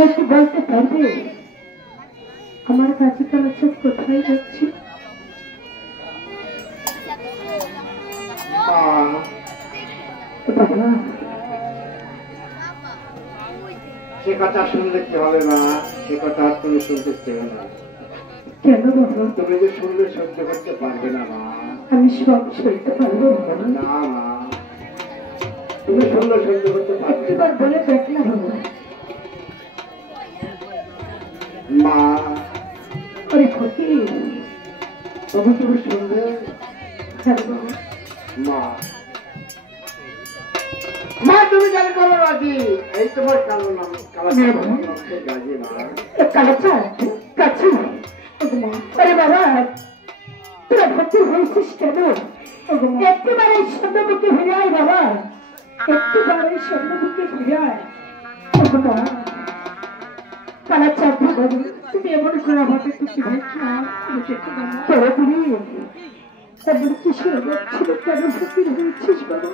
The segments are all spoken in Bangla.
তোমরা কি বলতে পারবে আমার কাছে কালাচাঁদ কোথায় যাচ্ছি? বাবা সে কথা শুনলে কি হবে না, সে কথা তুমি শুনতে চেয়ে না। কেন বাবা? তুমি যে শুনলে সহ্য করতে পারবে না মা। আমি সব সইতে পারবো না মা, তুমি শুনলে সহ্য করতে পারবে। একবার বলে দেখ না বাবা। মা আরে ফকির, তবে তুমি শুনবে। মা মা তুমি জানি করো রাজি, এই তোমার কালো নাম গাজী মা। কালাচাঁদ কাছে আরে বাবা, তোরা ফকির হয়েছিস কেন? একটিবার এই স্বর্ণমুখে ফিরে আয় বাবা, একটিবার এই স্বর্ণমুখে ফিরে আয়। কালাচাঁদ বাবা, তুমি এমন করে আমাকে কিছু তারপরে কিসের ছিল, কেন ফকির হয়েছিস বাবা?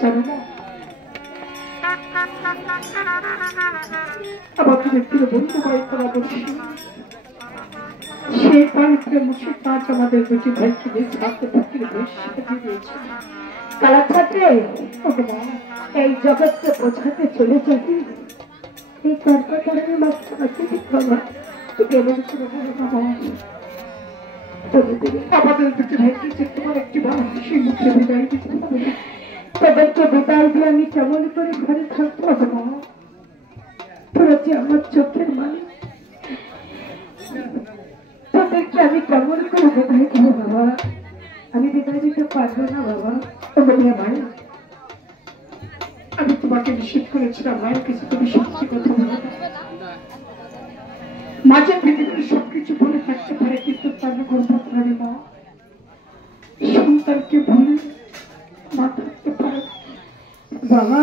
জানো না আমাকে ব্যক্তির বন্ধু বাড়িতে বসে সে পবিত্র মুসিদ পাঁচ আমাদের দুটি ভাইকে নিয়ে ছাড়তে ফকির সাজিয়ে দিয়েছে। কালাচাঁদে এই জগৎকে বোঝাতে চলে যাবি, এই তর্কাতরের মাধ্যমে তুমি এমন করে বলো বাবা। আমাদের দুটি ভাইকে যে তোমার একটি সেই মুখে বিদায় দিতে হবে, তাদেরকে বিদায় দিয়ে আমি কেমন করে ঘরে থাকবো বাবা? তোরা যে আমার চোখের মালিক, তাদেরকে আমি কেমন করে বিদায় দিব বাবা? আমি বিদায় দিতে পারবো না বাবা। ভাই, আমি তোমাকে নিষেধ করেছিলাম মায়ের কাছে তুমি সত্যি কথা বলো। মাঝে পৃথিবীর সবকিছু বলে থাকতে পারে, কিন্তু তার গর্ভধারী মা সন্তানকে ভুলে মা থাকতে পারে বাবা।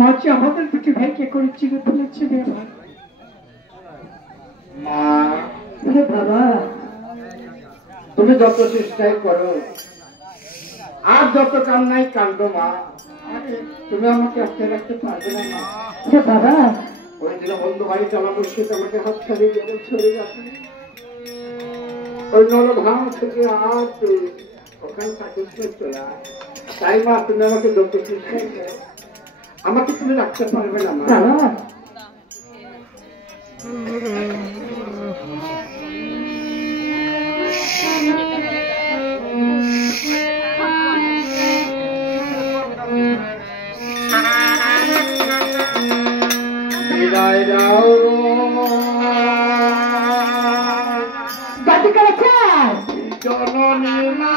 মাঝে আমাদের দুটি ভাইকে করে চিনে ফেলেছে বাবা। তুমি যত চেষ্টাই করো আর যত কান্নাই কান্দো মা, তুমি আমাকে আটকে রাখতে পারবে না মা। বাবা ওই দিন বন্ধু বাড়ি চালাবো, সে তোমাকে হাত ছাড়িয়ে যেমন ছড়ে যাবে ওই নরভাঙ থেকে আর ওখানে থাকিস চলে আয়। তাই মা তুমি আমাকে যত চেষ্টাই করো, আমাকে তুমি রাখতে পারবে না মা। বিদায় দাও জননী মা,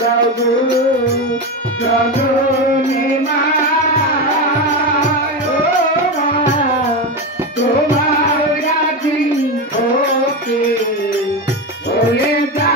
যাও গো জননী মা ও মা তোমার গাজি ওকে হয়ে যা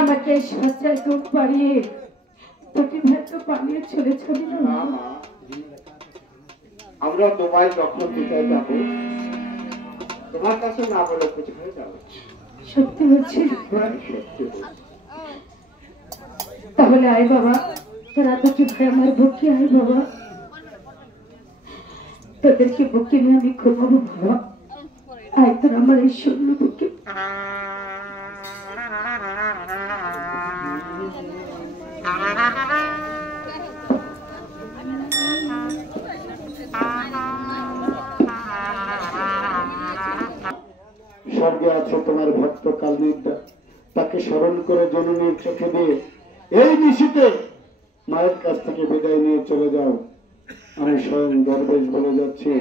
আমাকে সজ্জায় দুধ বাড়িয়ে দুটি ভাত পানিয়ে চলে চলে আমরা তোমায় যখন দিতে যাবো তোমার কাছে না বলে কিছু হয়ে যাবে। সত্যি বলছি? তাহলে আয় বাবা, তোরা দুটি ভাই আমার বুকে আয় বাবা, তোদেরকে বুকে নিয়ে আমি ঘুমাবো বাবা। আয় তোর আমার এই শূন্য বুকে। স্বর্গে আছে তোমার ভক্ত কালনিদ্রা, তাকে স্মরণ করে জননীর চোখে দিয়ে এই নিশীতে মায়ের কাছ থেকে বিদায় নিয়ে চলে যাও। আমি স্বয়ং দরবেশ বলে যাচ্ছি,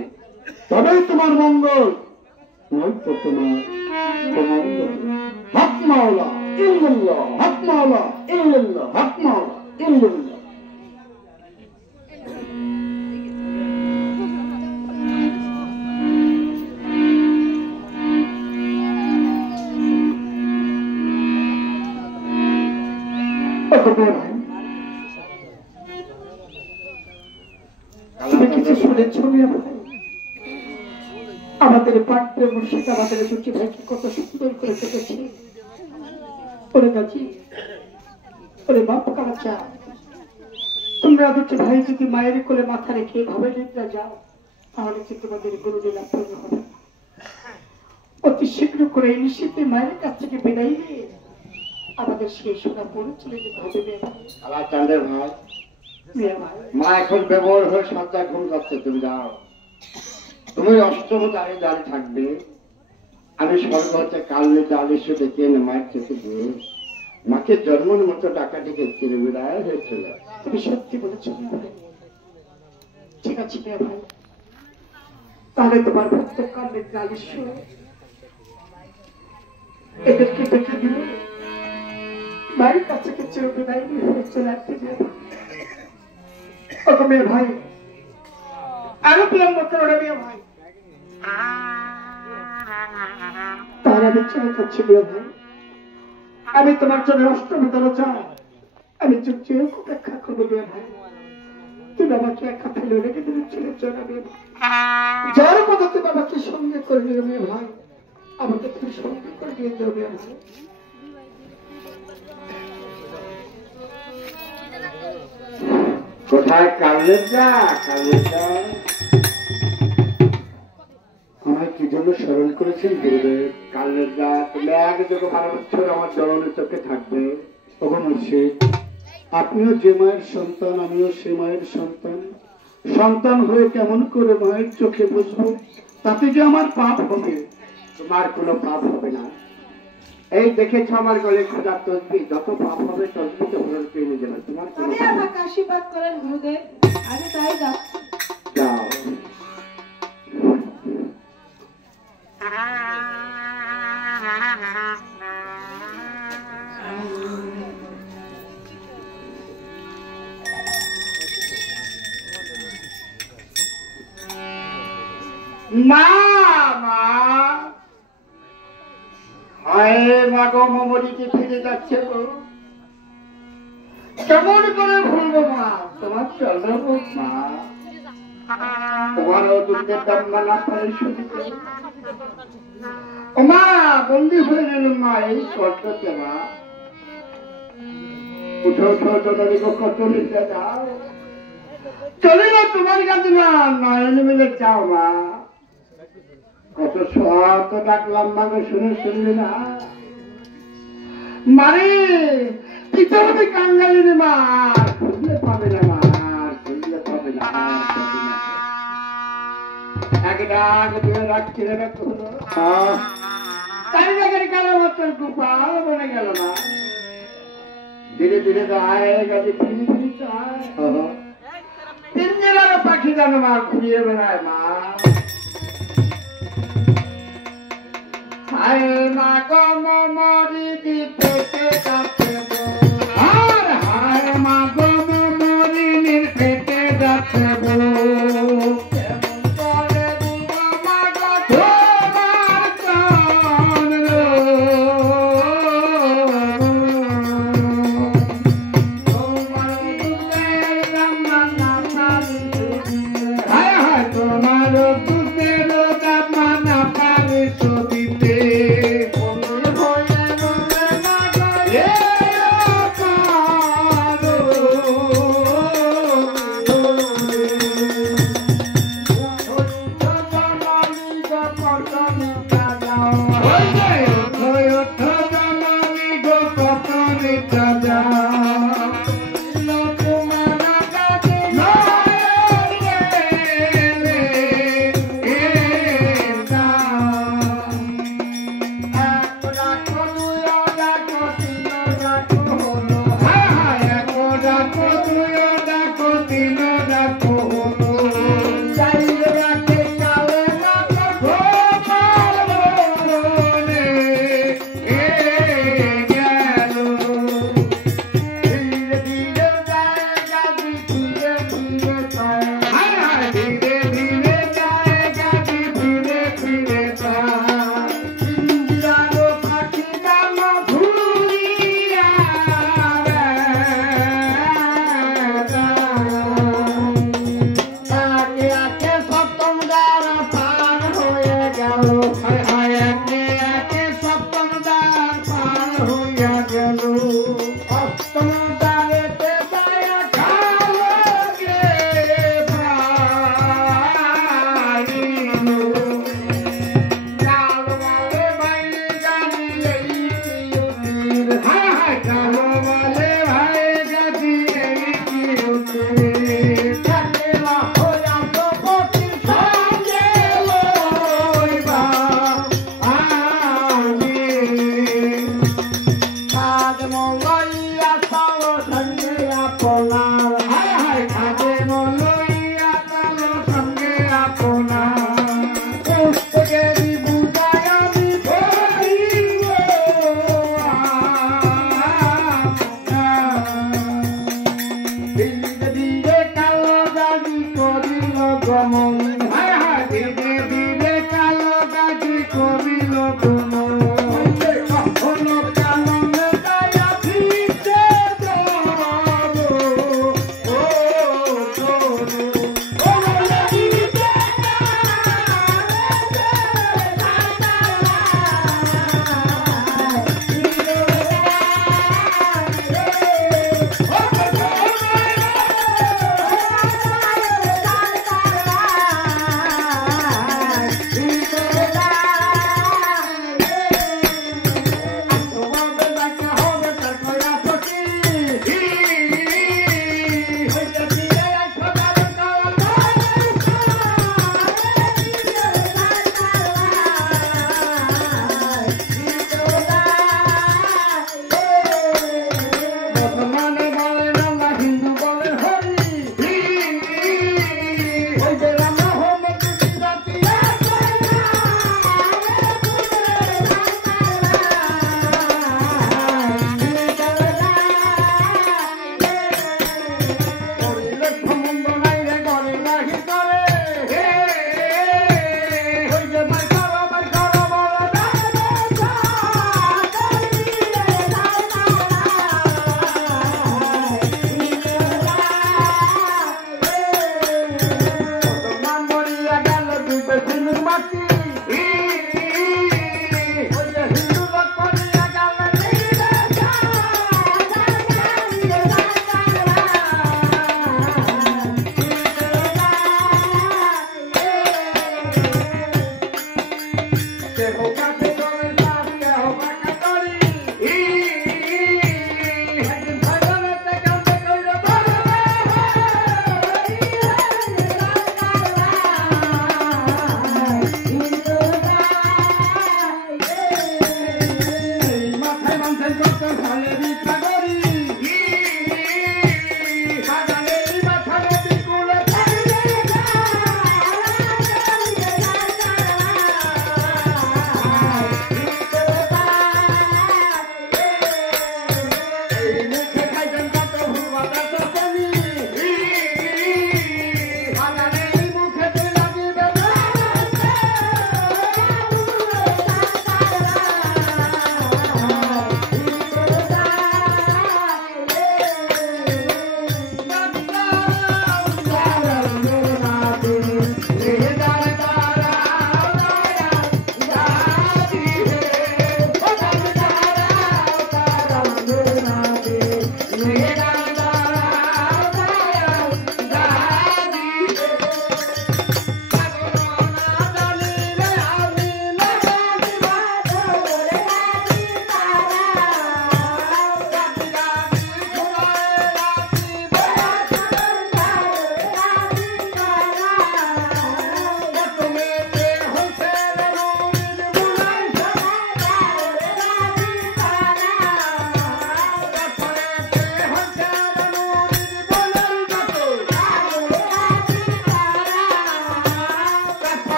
তবেই তোমার মঙ্গল, নয়তো তোমার অমঙ্গল। হক মাওলা ইল্লাল্লাহ, হক মাওলা ইল্লাল্লাহ, হক মাওলা ইল্লাল্লাহ। আমাদের পাঠ্য মুর্শিদ আমাদের দুটি ভাইকে কত সুন্দর করে কেটেছি। ওরে গাছি, ওরে বাপ কাঁচা, তোমরা দুটি ভাই যদি মায়ের কোলে মাথা রেখে ভাবে নিদ্রা যাও, তাহলে কি তোমাদের গুরুলীলা পূর্ণ হবে? অতি শীঘ্র করে এই নিশ্চিতে মায়ের কাছ থেকে বিদায় নিয়ে আমাদের সেই সোনাপুর চলে যেতে হবে। চাঁদের ভাই, মা এখন ব্যবহার হয়ে সন্ধ্যা ঘুম যাচ্ছে, তুমি যাও। তুমি অষ্টম দ্বারে দ্বারে থাকবে, আমি স্বর্গ হচ্ছে কালের দ্বার এসে ডেকে এনে মায়ের চোখে দিয়ে মাকে জন্মের মতো টাকাটিকে চিরে বিদায় হয়েছিল। তুমি সত্যি বলেছ ভাই। ঠিক আছে মেয়ে ভাই, তাহলে তোমার ভক্ত কালের দ্বার এদেরকে দেখে দিল মায়ের কাছে চির বিদায় নিয়ে চলে আসতে মেয়ে ভাই। আরো বিলম্ব করো না মেয়ে ভাই, তার আমি চলে যাচ্ছি মেয়ে ভাই। আমি তোমার জন্য অষ্টম দরজা আমি চুপ চেয়ে অপেক্ষা করবো মেয়ে ভাই। তুমি আমাকে একা ফেলে রেখে দিলে চলে চলে মেয়ে ভাই। যার কথা তুমি আমাকে সঙ্গে করে নিও মেয়ে ভাই, আমাকে তুমি সঙ্গে করে নিয়ে যাও মেয়ে ভাই। কোথায় কালের যা কালের যা? আমায় কি জন্য স্মরণ করেছেন গুরুদেব? কালের যা তুমি এক যুগে 12 বছর আমার জননের চোখে থাকবে। মুর্শিদ, আপনিও যে মায়ের সন্তান, আমিও সে মায়ের সন্তান। সন্তান হয়ে কেমন করে মায়ের চোখে বসবো? তাতে যে আমার পাপ হবে। তোমার কোনো পাপ হবে না। এই দেখেছ আমার গলে খোদার তসবি, যত পাপ হবে তসবিতে ভরে পেয়ে নিয়ে যাবে। তোমার কোনো আপনি আমাকে আশীর্বাদ করেন গুরুদেব, আমি তাই যাচ্ছি। যাও। মা মা হায় মা গো, মমরিকে ফিরে যাচ্ছে গো। কেমন করে ভুলবো মা তোমার চন্দ্রবো মা? তোমারও দুধের দাম না পারে শুনতে। ও মা, বন্দি হয়ে গেল মা এই কষ্টতে মা। উঠো উঠো চলে কত নিতে যাও, চলে না তোমার কাছে মা, নয়ন মিলে যাও মা। কত সত ডাকলাম মাকে, শুনে শুনলি না? মারে পিছনে কাঙ্গালি রে মা, খুঁজলে পাবে না মা, খুঁজলে পাবে না। এক ডাক দিয়ে রাখছি রে তাই জায়গায় কারো মতন গোপাল বনে গেল না। ধীরে ধীরে গায়ে গেছে ফিরি ফিরি চায়। 3 জেলার পাখি জানো মা, ঘুরিয়ে বেড়ায় মা। হায় মা গো মরি পেটে যাচ্ছে গো, আর হায় মা গো মরি পেটে যাচ্ছে গো। কেমন করে বুড়ো মা গো তোমার চন্দ্র, তোমার দুধের রান্না না পারি, হায় হায় তোমার দুধের রান্না না পারি সদিতে। মাটি ওই যে হিন্দু লোক করিয়া গেল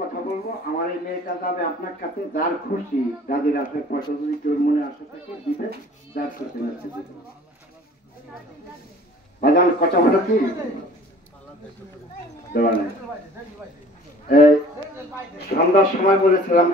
কথা বলবো। আমার এই মেয়েটা যাবে আপনার কাছে, যার খুশি যাদের আসার পয়সা যদি কেউ মনে আসে থাকে দিবেন, যার খুশি না সে দিবেন। বাজান কথা বলো কি দেওয়া নাই। সন্ধ্যার সময় বলেছিলাম